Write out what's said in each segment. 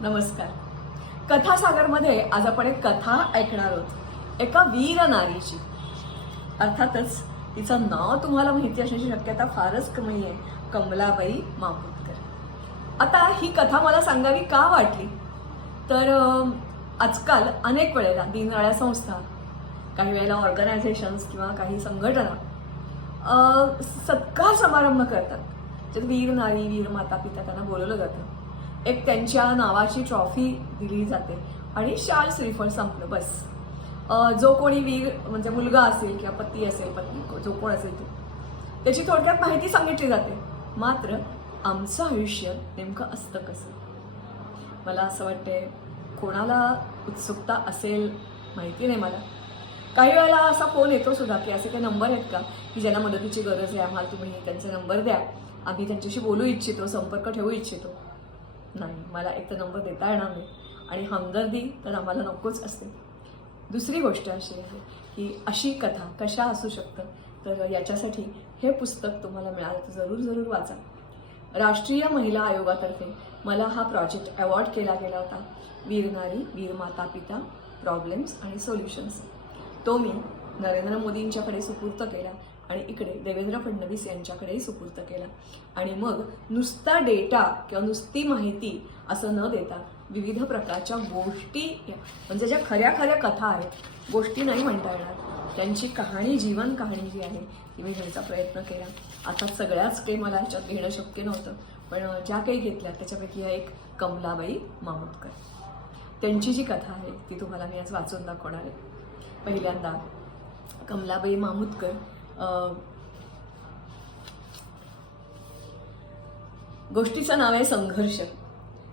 नमस्कार. कथासागरमध्ये आज आपण एक कथा ऐकणार आहोत एका वीर नारीची. अर्थातच तिचं नाव तुम्हाला माहिती असण्याची शक्यता फारच कमी आहे, कमलाबाई मामोदकर. आता ही कथा मला सांगावी का वाटली तर आजकाल अनेक वेळेला दीनदयाळ संस्था, काही वेळेला ऑर्गनायझेशन्स किंवा काही संघटना सत्कार समारंभ करतात, ज्यात वीर नारी, वीर माता पिता त्यांना बोलवलं जातं. एक त्यांच्या नावाची ट्रॉफी दिली जाते आणि शाल श्रीफळ संपलं बस. जो कोणी वीर म्हणजे मुलगा असेल किंवा पती असेल, पत्नी जो कोण असेल तो, त्याची थोडक्यात माहिती सांगितली जाते. मात्र आमचं आयुष्य नेमकं असतं कसं, मला असं वाटतंय कोणाला उत्सुकता असेल माहिती नाही मला. काही वेळेला असा फोन येतो सुद्धा की असे काही नंबर आहेत का की ज्यांना मदतीची गरज आहे, आम्हाला तुम्ही त्यांचे नंबर द्या, आम्ही त्यांच्याशी बोलू इच्छितो, संपर्क ठेवू इच्छितो. नाही, मला एक तर नंबर देता येणार नाही आणि हमदर्दी तर आम्हाला नकोच असते. दुसरी गोष्ट अशी आहे की अशी कथा कशा असू शकतं, तर याच्यासाठी हे पुस्तक तुम्हाला मिळालं तर जरूर जरूर वाचा. राष्ट्रीय महिला आयोगातर्फे मला हा प्रोजेक्ट अवॉर्ड केला गेला होता, वीर नारी, वीर माता पिता, प्रॉब्लेम्स आणि सोल्युशन्स. तो मी नरेंद्र मोदींच्याकडे सुपूर्त केला आणि इकडे देवेंद्र फडणवीस यांच्याकडेही सुपूर्त केला. आणि मग नुसता डेटा किंवा नुसती माहिती असं न देता विविध प्रकारच्या गोष्टी, म्हणजे ज्या खऱ्या खऱ्या कथा आहेत, गोष्टी नाही म्हणता येणार, त्यांची कहाणी, जीवन कहाणी जी आहे ती मी घेण्याचा प्रयत्न केला. आता सगळ्याच काही मला ह्याच्यात घेणं शक्य नव्हतं, पण ज्या काही घेतल्या त्याच्यापैकी हा एक कमलाबाई मामोदकर. त्यांची जी कथा आहे ती तुम्हाला मी आज वाचून दाखवणार आहे. पहिल्यांदा कमलाबाई मामोदकर गोष्टीचं नाव आहे संघर्ष.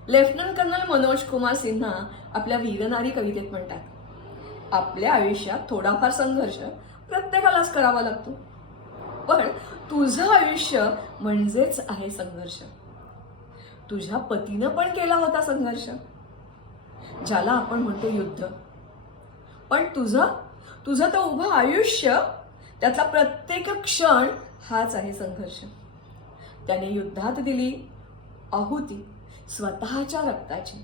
लेफ्टनंट कर्नल मनोज कुमार सिन्हा आपल्या वीरनारी कवितेत म्हणतात, आपल्या आयुष्यात थोडाफार संघर्ष प्रत्येकालाच करावा लागतो, पण तुझं आयुष्य म्हणजेच आहे संघर्ष. तुझ्या पतीनं पण केला होता संघर्ष, ज्याला आपण म्हणतो युद्ध, पण तुझं तर उभं आयुष्य, त्यातला प्रत्येक क्षण हाच आहे संघर्ष. त्याने युद्धात दिली आहुती स्वतःच्या रक्ताची,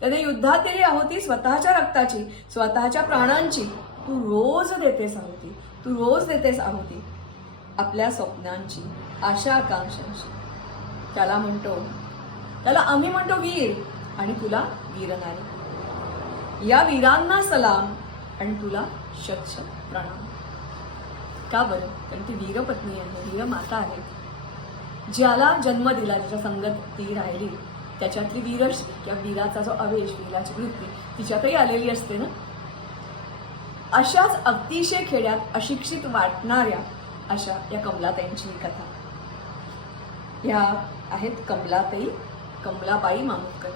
त्याने युद्धात दिली आहुती स्वतःच्या रक्ताची, स्वतःच्या प्राणांची. तू रोज देतेस आहुती, तू रोज देतेस आहुती आपल्या स्वप्नांची, आशा आकांक्षांची. त्याला आम्ही म्हणतो वीर आणि तुला वीरनारी. या वीरांना सलाम आणि तुला शत प्रणाम. का बरं? कारण ती वीरपत्नी आहे, वीर माता आहे. ज्याला जन्म दिला, ज्याच्या संगत ती राहिली, त्याच्यातली वीरश्री किंवा वीराचा जो आवेश, वीराची वृत्ती तिच्यातही आलेली असते ना. अशाच अतिशय खेड्यात अशिक्षित वाटणाऱ्या अशा या कमलाताईंची कथा. ह्या आहेत कमलाबाई मामोदकर.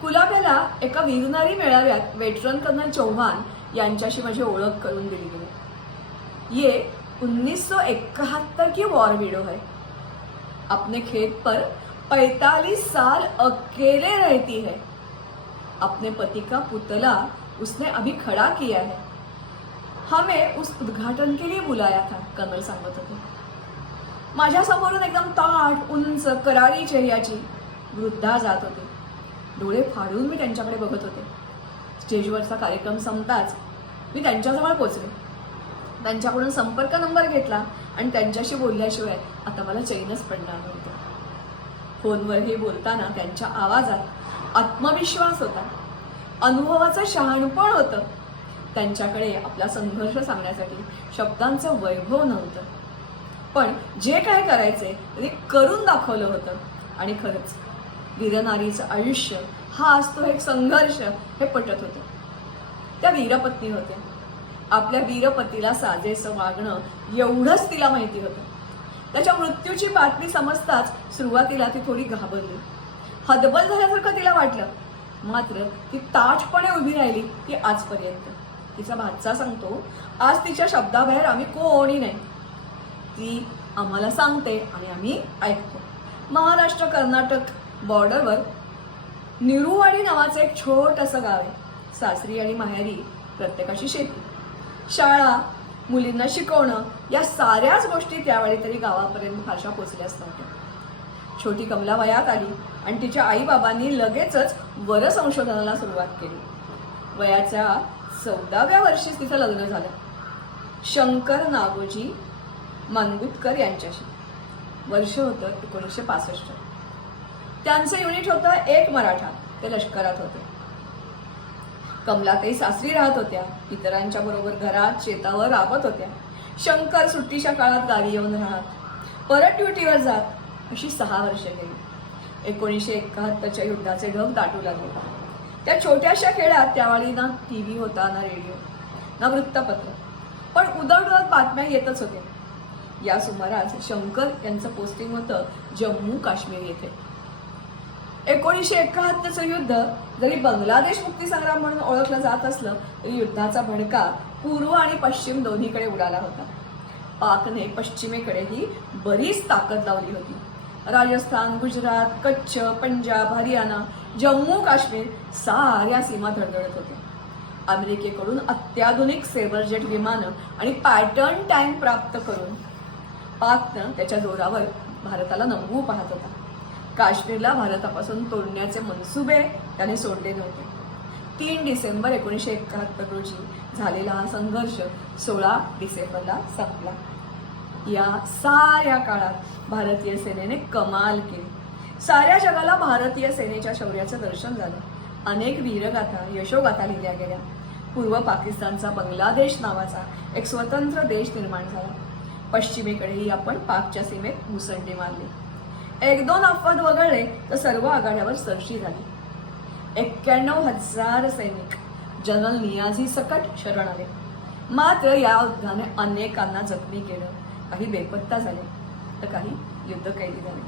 कुलाब्याला एका वीरनारी मेळाव्यात वेटरन कर्नल चौहान यांच्याशी माझी ओळख करून दिली गेली. ये 1971 की वॉर वीडियो है. अपने खेत पर 45 साल अकेले रहती है. अपने पति का पुतला उसने अभी खड़ा किया है. हमें उस उद्घाटन के लिए बुलाया था, कर्नल सांगत होते. माझ्या समोरून एकदम ताठ, उंच, करारी चेहऱ्याची वृद्धा जात होती. डोळे फाडून मी त्यांच्याकडे बघत होते. स्टेजवरचा कार्यक्रम संपताच मी त्यांच्याजवळ पोचले, त्यांच्याकडून संपर्क नंबर घेतला आणि त्यांच्याशी बोलल्याशिवाय आता मला चैनच पडणार नव्हतं. फोनवरही बोलताना त्यांच्या आवाजात आत्मविश्वास होता, अनुभवाचं शहाणपण होतं. त्यांच्याकडे आपला संघर्ष सांगण्यासाठी शब्दांचं वैभव नव्हतं, पण जे काय करायचे ते करून दाखवलं होतं. आणि खरंच वीरनारीचं आयुष्य हा असतो एक संघर्ष, हे पटत होतं. त्या वीरपत्नी होत्या. आपल्या वीरपतीला साजेसं वागणं एवढंच तिला माहिती होतं. त्याच्या मृत्यूची बातमी समजताच सुरुवातीला ती थोडी घाबरली, हतबल झाल्यासारखं तिला वाटलं. मात्र ती ताठपणे उभी राहिली ती आजपर्यंत. तिचा भाचा सांगतो, आज तिच्या शब्दाबाहेर आम्ही कोणी नाही. ती आम्हाला सांगते आणि आम्ही ऐकतो. महाराष्ट्र कर्नाटक बॉर्डरवर निरुवाडी नावाचं एक छोटंसं गाव आहे. सासरी आणि माहेरी प्रत्येकाची शेती, शाळा, मुलींना शिकवणं, या साऱ्याच गोष्टी त्यावेळी तरी गावापर्यंत फारशा पोचल्याच नव्हत्या. छोटी कमला वयात आली आणि तिच्या आईबाबांनी लगेचच वर संशोधनाला सुरुवात केली. वयाच्या 14व्या वर्षीच तिचं लग्न झालं शंकर नागोजी मानगुटकर यांच्याशी. वर्ष होतं 1965. त्यांचं युनिट होतं एक मराठा. ते लष्करात होते. कमलाताई सासरी राहत होत्या. इतरांच्या बरोबर घरात शेतावर राबत होत्या. शंकर सुट्टीच्या काळात गावी येऊन राहत, परत ड्युटीवर जात. अशी 6 वर्ष गेली. 1971च्या युद्धाचे ढग दाटू लागले. त्या छोट्याशा खेड्यात त्यावेळी ना TV होता, ना रेडिओ, ना वृत्तपत्र, पण उदरडोत बातम्या येतच होत्या. या सुमारास शंकर यांचं पोस्टिंग होतं जम्मू काश्मीर येथे. 1971चं युद्ध जरी बांगलादेश मुक्तीसंग्राम म्हणून ओळखलं जात असलं तरी युद्धाचा भडका पूर्व आणि पश्चिम दोन्हीकडे उडाला होता. पाकने पश्चिमेकडेही बरीच ताकद लावली होती. राजस्थान, गुजरात, कच्छ, पंजाब, हरियाणा, जम्मू काश्मीर साऱ्या सीमा धडधडत होत्या. अमेरिकेकडून अत्याधुनिक सेबरजेट विमानं आणि पॅटर्न टँक प्राप्त करून पाकनं त्याच्या जोरावर भारताला नमवू पाहत होता. काश्मीरला भारतापासून तोडण्याचे मनसुबे त्याने सोडले नव्हते. 3 डिसेंबर 1971 रोजी झालेला हा संघर्ष 16 डिसेंबरला संपला. या साऱ्या काळात भारतीय सेनेने कमाल केली. साऱ्या जगाला भारतीय सेनेच्या शौर्याचं दर्शन झालं. अनेक वीरगाथा, यशोगाथा लिहिल्या गेल्या. पूर्व पाकिस्तानचा बांगलादेश नावाचा एक स्वतंत्र देश निर्माण झाला. पश्चिमेकडेही आपण पाकच्या सीमेत मुसंडी मारली. 1-2 अपवाद वगळले तर सर्व आघाड्यावर सरशी झाली. 91,000 सैनिक जनरल नियाझी सकट शरण आले. मात्र या युद्धाने अनेकांना जखमी केलं. काही बेपत्ता झाले तर काही युद्धकैदी झाले.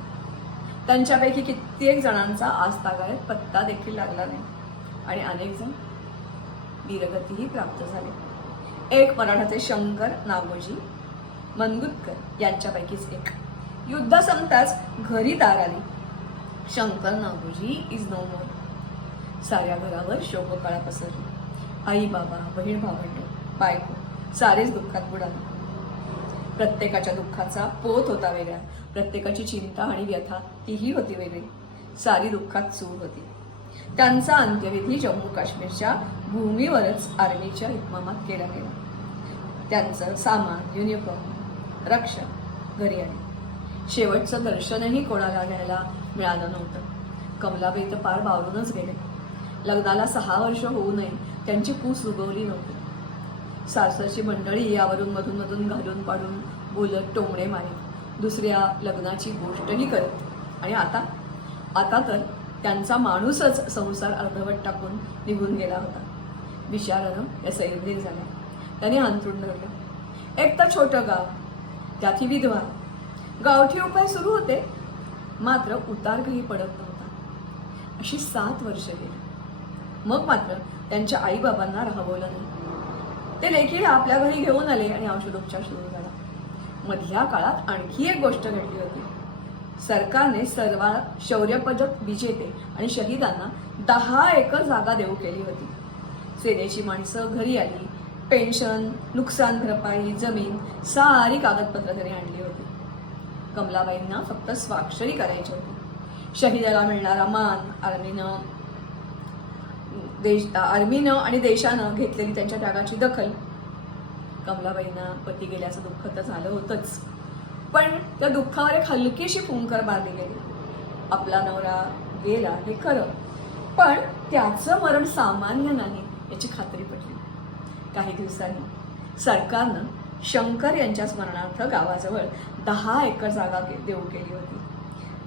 त्यांच्यापैकी कित्येक जणांचा आजतागायत पत्ता देखील लागला नाही आणि अनेक जण वीरगतीही प्राप्त झाले. एक मराठाचे शंकर नागोजी मानगुटकर यांच्यापैकीच एक. युद्ध संपताच घरी दार आली. शंकर नागोजी इज नो मोर. साऱ्या घरावर शोककळा पसरली. आई बाबा, बहीण भावंड, बायको सारेच दुःखात बुडाले. प्रत्येकाच्या दुःखाचा पोत होता वेगळा. प्रत्येकाची चिंता आणि व्यथा तीही होती वेगळी. सारी दुःखात चूर होती. त्यांचा अंत्यविधी जम्मू काश्मीरच्या भूमीवरच आर्मीच्या इतमामात केला गेला. त्यांचं सामान, युनिफॉर्म, रक्षक घरी आले. शेवटचं दर्शनही कोणाला घ्यायला मिळालं नव्हतं. कमलाबाई तर पार बावरूनच गेले. लग्नाला 6 वर्ष होऊ नये त्यांची पूस उगवली नव्हती. सासरची मंडळी यावरून मधून मधून घालून पाडून बोलत, टोमणे मारीत, दुसऱ्या लग्नाची गोष्टही करत. आणि आता तर त्यांचा माणूसच संसार अर्धवट टाकून निघून गेला होता. विचारानं या सैरभीर झाल्या. त्याने अंथरूण धरलं. एक तर छोटं गाव, त्यातही विधवा. गावठी उपाय सुरू होते, मात्र उतारही पडत नव्हता. अशी 7 वर्ष गेली. मग मात्र त्यांच्या आईबाबांना राहवलं नाही. ते लेकीला आपल्या घरी घेऊन आले आणि औषधोपचार सुरू झाला. मधल्या काळात आणखी एक गोष्ट घडली होती. सरकारने सर्व शौर्य पदक विजेते आणि शहीदांना 10 एकर जागा देऊ केली होती. सेनेची माणसं घरी आली. पेन्शन, नुकसान भरपाई, जमीन सारी कागदपत्र त्यांनी आणली होती. कमलाबाईंना फक्त स्वाक्षरी करायची होती. शहीदाला मिळणारा मान, आर्मीनं आणि देशानं घेतलेली त्यांच्या त्यागाची दखल. कमलाबाईंना पती गेल्याचं दुःख तर झालं होतंच, पण त्या दुःखावर एक हलकीशी फुंकर मारली गेली. आपला नवरा गेला हे खरं, पण त्याचं मरण सामान्य नाही याची खात्री पटली. काही दिवसांनी सरकारनं शंकर यांच्या स्मरणार्थ गावाजवळ 10 एकर जागा देऊ केली होती.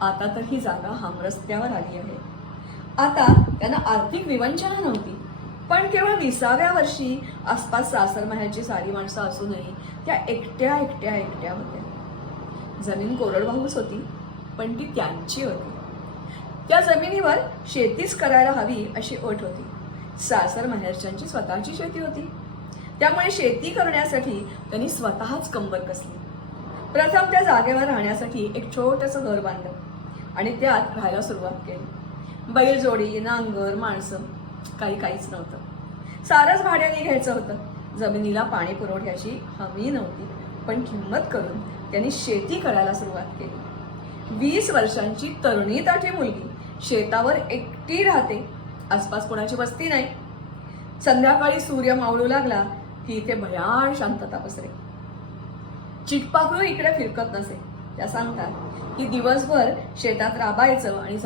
आता तर ही जागा हमरस्त्यावर आली आहे. आता त्यांना आर्थिक विवंचना नव्हती, पण केवळ 20व्या वर्षी आसपास सासर माहेरची सारी माणसं असूनही त्या एकट्या होत्या. जमीन कोरडवाहूच होती, पण ती त्यांची होती. त्या जमिनीवर शेतीच करायला हवी अशी अट होती. सासर माहेरच्यांची स्वतःची शेती होती, त्यामुळे शेती करण्यासाठी त्यांनी स्वतःच कंबर कसली. प्रथम त्या जागेवर राहण्यासाठी एक छोटंसं घर बांधलं आणि त्यात राहायला सुरुवात केली. बैलजोडी, नांगर, माणसं काहीच नव्हतं. सारंच भाड्याने घ्यायचं होतं. जमिनीला पाणी पुरवठ्याची हमी नव्हती, पण किंमत करून त्यांनी शेती करायला सुरुवात केली. 20 वर्षांची तरुणी ताठी मुलगी शेतावर एकटी राहते. आसपास कोणाची वस्ती नाही. संध्याकाळी सूर्य मावळू लागला की इथे भयान शांतता पसरे. चिटपाखरू इकडे फिरकत नसे. त्या सांगतात की दिवसभर शेतात राबायचं आणि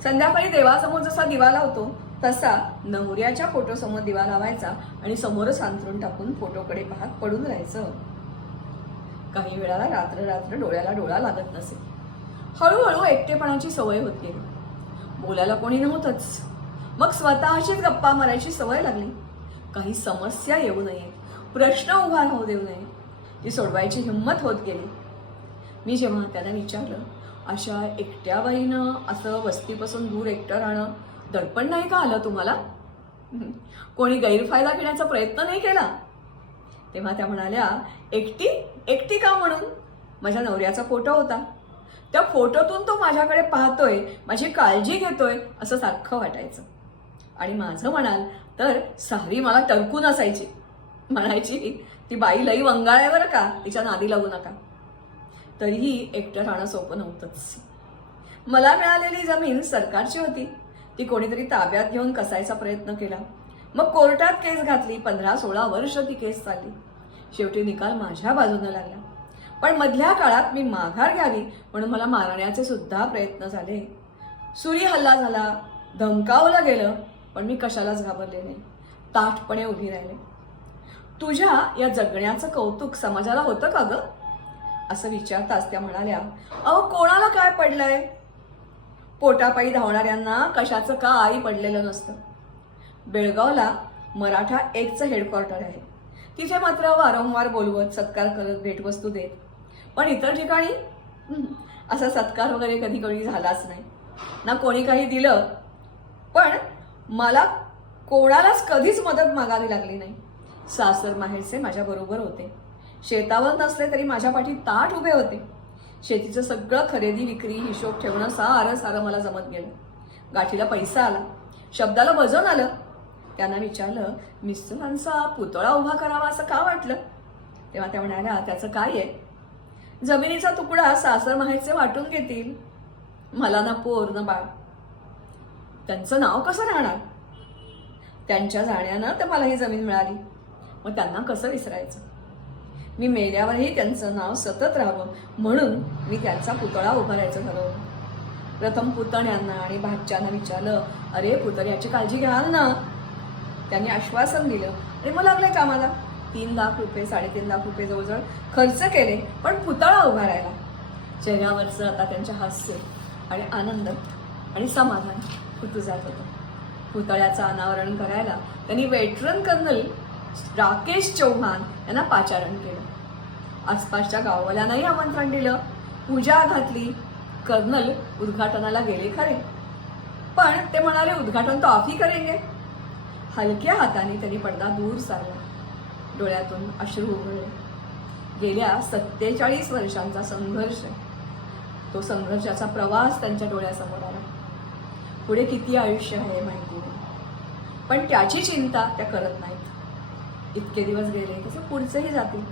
संध्याकाळी देवासमोर जसा दिवा लावतो तसा नवऱ्याच्या फोटोसमोर दिवा लावायचा आणि समोरच अंथरूण टाकून फोटोकडे पाहत पडून राहायचं. काही वेळाला रात्र डोळ्याला डोळा लागत नसे. हळूहळू एकटेपणाची सवय होत गेली. बोलायला कोणी नव्हतंच. मग स्वतःशीच गप्पा मारायची सवय लागली. काही समस्या येऊ नये, प्रश्न उभा राहू देऊ नये, ती सोडवायची हिंमत होत गेली. मी जेव्हा त्याला विचारलं, अशा एकट्या बाईनं असं वस्तीपासून दूर एकटं राहणं दडपण नाही का आलं तुम्हाला? कोणी गैरफायदा घेण्याचा प्रयत्न नाही केला? तेव्हा त्या म्हणाल्या, एकटी का म्हणून? माझ्या नवऱ्याचा फोटो होता. त्या फोटोतून तो माझ्याकडे पाहतोय, माझी काळजी घेतोय असं सारखं वाटायचं. आणि माझं म्हणाल तर सारी मला टरकून असायची. म्हणायची, ती बाई लई वंगाळ आहे बरं का, तिच्या नादी लागू नका. तरीही एकटं राहणं सोपं नव्हतंच. मला मिळालेली जमीन सरकारची होती. ती कोणीतरी ताब्यात घेऊन कसायचा प्रयत्न केला. मग कोर्टात केस घातली. 15-16 वर्ष ती केस चालली. शेवटी निकाल माझ्या बाजूने लागला. पण मधल्या काळात मी माघार घ्यावी म्हणून मला मारण्याचे सुद्धा प्रयत्न झाले. सुरी हल्ला झाला, धमकावलं गेलं, पण मी कशालाच घाबरले नाही. ताठपणे उभी राहिले. तुझ्या या जगण्याचं कौतुक समाजाला होतं का गं? असं विचारताच त्या म्हणाल्या, अहो कोणाला काय पडलंय? पोटापायी धावणाऱ्यांना कशाचं काही पडलेलं नसतं. बेळगावला मराठा एकचं हेडक्वार्टर आहे. तिथे मात्र वारंवार बोलवत, सत्कार करत, भेटवस्तू देत. पण इतर ठिकाणी असा सत्कार वगैरे कधी झालाच नाही. ना कोणी काही दिलं. पण मला कोणालाच कधीच मदत मागावी लागली नाही. सासर माहेरचे माझ्या बरोबर होते. शेतावर नसले तरी माझ्या पाठी ताठ उभे होते. शेतीचं सगळं खरेदी विक्री हिशोब ठेवणं सारं मला जमत गेलं. गाठीला पैसा आला, शब्दाला वजन आलं. त्यांना विचारलं, मिस्टरांचा पुतळा उभा करावा असं का वाटलं? तेव्हा त्या म्हणाल्या, त्याचं काय आहे? जमिनीचा तुकडा सासर माहेरचे वाटून घेतील. मला ना पोर ना बाळ. त्यांचं नाव कसं राहणार? त्यांच्या जाण्यानं तर मला ही जमीन मिळाली. मग त्यांना कसं विसरायचं? मी मेल्यावरही त्यांचं नाव सतत राहावं म्हणून मी त्यांचा पुतळा उभारायचं ठरवलं. प्रथम पुतण्यांना आणि भाच्याना विचारलं, अरे पुतळ्याची काळजी घ्याल ना? त्यांनी आश्वासन दिलं आणि मग लागले कामाला. 3 लाख रुपये 3.5 लाख रुपये जवळजवळ खर्च केले, पण पुतळा उभारायला. चेहऱ्यावरचं आता त्यांच्या हास्य आणि आनंद आणि समाधान कुठं जात होतं. पुतळ्याचं अनावरण करायला त्यांनी वेटरन कर्नल राकेश चौहान यांना पाचारण केलं. आसपासच्या गाववाल्यांनाही आमंत्रण दिलं. पूजा घातली. कर्नल उद्घाटनाला गेले खरे, पण ते म्हणाले, उद्घाटन तो आप ही करेंगे. हलक्या हाताने त्यांनी पडदा दूर सारला. डोळ्यातून अश्रू उघळले. गेल्या 47 वर्षांचा संघर्ष, तो संघर्षाचा प्रवास त्यांच्या डोळ्यासमोर आला. पुढे किती आयुष्य आहे माहिती नाही, पण त्याची चिंता त्या करत नाहीत. इतके दिवस गेले तसं पुढचेही जातील.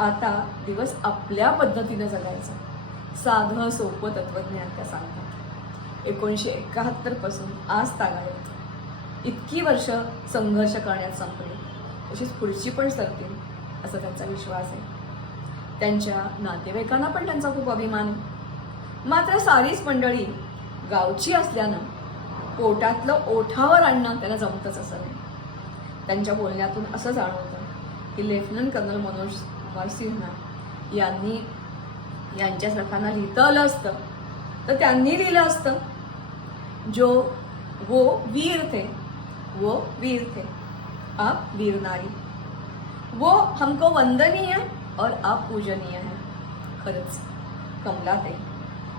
आता दिवस आपल्या पद्धतीनं जगायचं. साधं सोपं तत्वज्ञान त्या सांगतात. 1971 पासून आज तागायत इतकी वर्ष संघर्ष करण्यात संपली, तशीच पुढची पण सरतील असा त्यांचा विश्वास आहे. त्यांच्या नातेवाईकांना पण त्यांचा खूप अभिमान आहे. मात्र सारीच मंडळी गावची असल्यानं पोटातलं ओठावर आणणं त्यांना जमतच असं नाही. त्यांच्या बोलण्यातून असं जाणवतं की लेफ्टनंट कर्नल मनोज कुमार सिन्हा यांनी यांच्यासारख्यांना लिहिता आलं असतं तर त्यांनी लिहिलं असतं, जो वो वीर थे आप वीर नारी, वो हमको वंदनीय और आप पूजनीय है. खरंच कमलाताई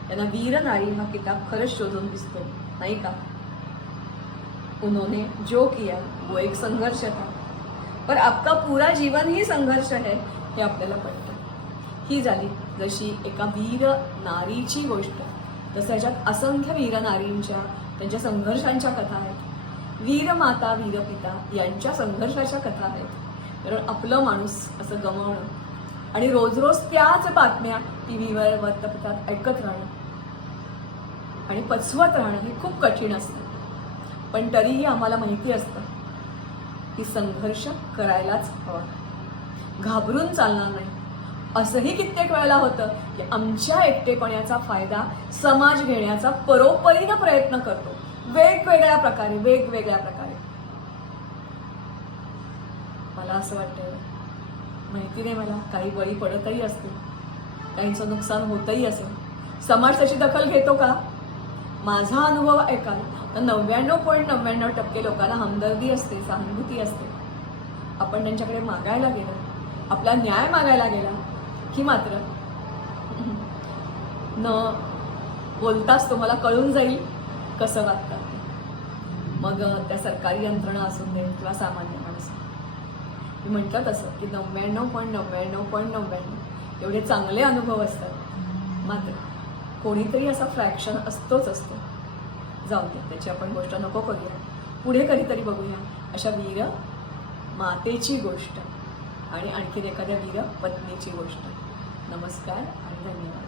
यांना वीर नारी हा किताब खरंच शोधून दिसतो नाही का? उन्होंने जो किया वो एक संघर्ष था, पर आपका पूरा जीवन ही संघर्ष है हे आपल्याला पडतं. ही झाली जशी एका वीर नारीची गोष्ट, तसं याच्यात असंख्य वीर नारींच्या त्यांच्या संघर्षांच्या कथा आहेत. वीर माता वीर पिता यांच्या संघर्षाच्या कथा आहेत. कारण आपलं माणूस असं गमावणं आणि रोज रोज त्याच बातम्या टी व्हीवर वृत्तपत्रात ऐकत राहणं आणि पचवत राहणं हे खूप कठीण असतं. पण तरीही आम्हाला माहिती असतं की संघर्ष करायलाच हवा, घाबरून चालणार नाही. असंही कित्येक वेळेला होतं की आमच्या एकटेपणाचा फायदा समाज घेण्याचा परोपरीनं प्रयत्न करतो, वेगवेगळ्या प्रकारे. मला असं वाटतं, माहिती नाही मला, काही बळी पडतही असतील, काहींचं नुकसान होतही असेल. समाज त्याची दखल घेतो का? माझा अनुभव ऐकाल तर 99.99% लोकांना हमदर्दी असते, सहानुभूती असते. आपण त्यांच्याकडे मागायला गेलो, आपला न्याय मागायला गेला की मात्र न बोलताच तुम्हाला कळून जाईल कसं वागतात ते. मग त्या सरकारी यंत्रणा असून दे किंवा सामान्य माणसं. मी म्हटलं तसं की 99.99% एवढे चांगले अनुभव असतात, मात्र कोणीतरी असा फ्रॅक्शन असतोच असतो. जाऊ दे, त्याची आपण गोष्ट नको करूया, पुढे कधीतरी बघूया अशा वीर मातेची गोष्ट आणि आणखीन एखाद्या वीर पत्नीची गोष्ट. नमस्कार आणि धन्यवाद.